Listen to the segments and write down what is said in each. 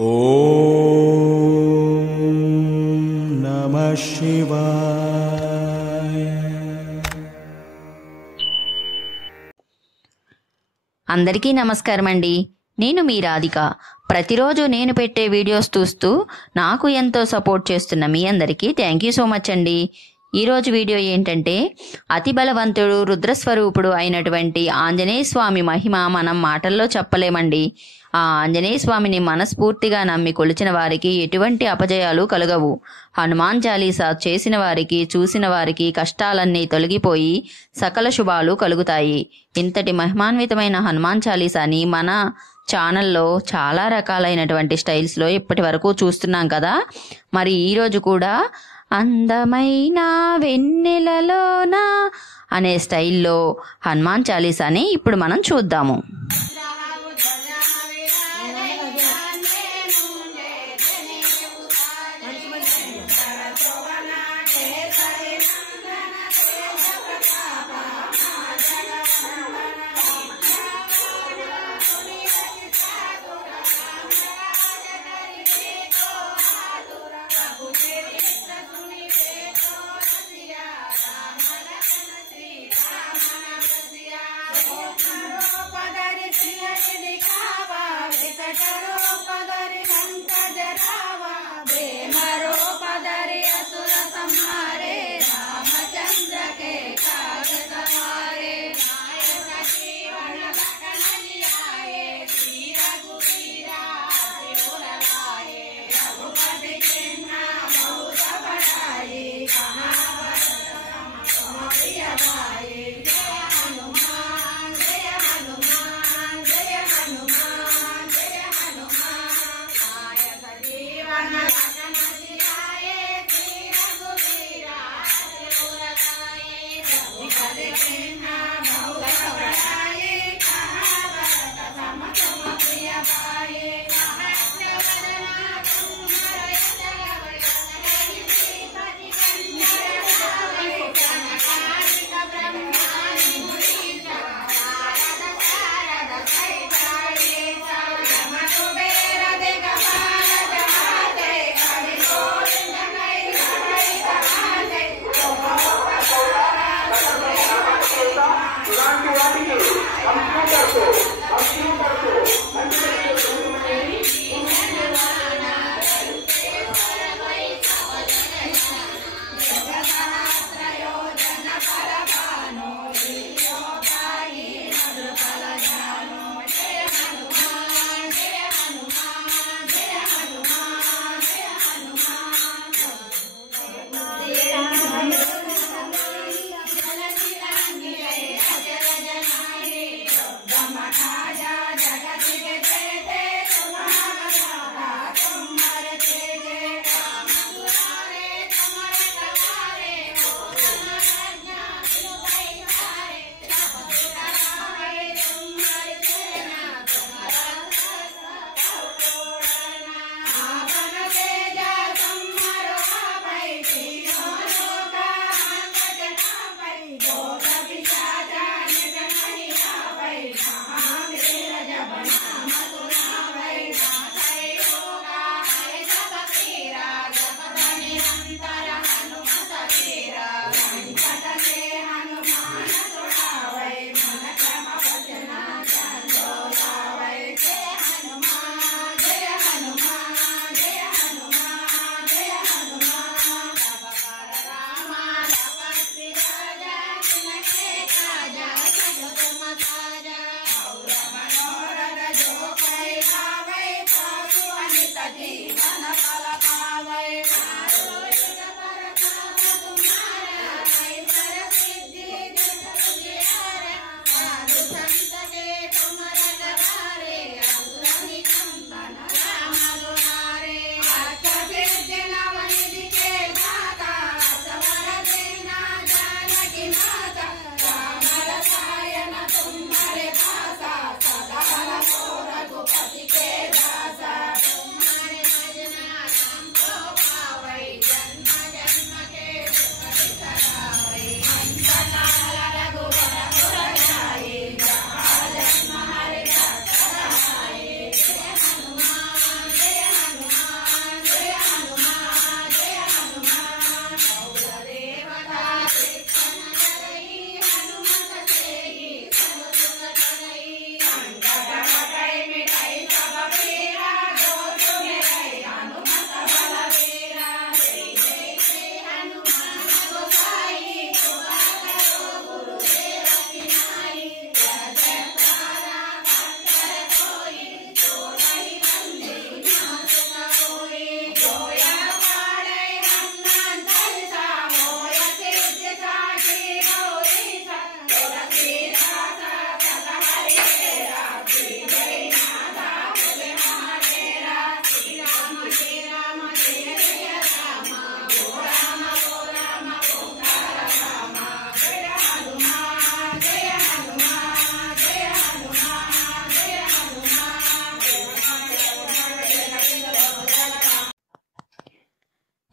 ఓం నమః శివాయ. అందరికీ నమస్కారం అండి. నేను మీ రాధిక. ప్రతిరోజు నేను పెట్టే వీడియోస్ చూస్తూ నాకు ఎంతో సపోర్ట్ చేస్తున్న మీ అందరికీ థ్యాంక్ యూ సో మచ్ అండి. ఈరోజు వీడియో ఏంటంటే, అతి బలవంతుడు రుద్రస్వరూపుడు అయినటువంటి ఆంజనేయ స్వామి మహిమ మనం మాటల్లో చెప్పలేమండి. ఆ ఆంజనేయ స్వామిని మనస్ఫూర్తిగా నమ్మి కొలిచిన వారికి ఎటువంటి అపజయాలు కలగవు. హనుమాన్ చాలీసా చేసిన వారికి, చూసిన వారికి కష్టాలన్నీ తొలగిపోయి సకల శుభాలు కలుగుతాయి. ఇంతటి మహిమాన్వితమైన హనుమాన్ చాలీసాని మన ఛానల్లో చాలా రకాలైనటువంటి స్టైల్స్లో ఇప్పటి వరకు చూస్తున్నాం కదా. మరి ఈరోజు కూడా అందమైన వెన్నెలలోన అనే స్టైల్లో హనుమాన్ చాలీసాని ఇప్పుడు మనం చూద్దాము.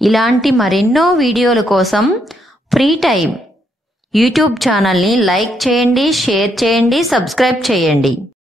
ఇలాంటి మరెన్నో వీడియోల కోసం ఫ్రీ టైం యూట్యూబ్ ఛానల్ని లైక్ చేయండి, షేర్ చేయండి, సబ్స్క్రైబ్ చేయండి.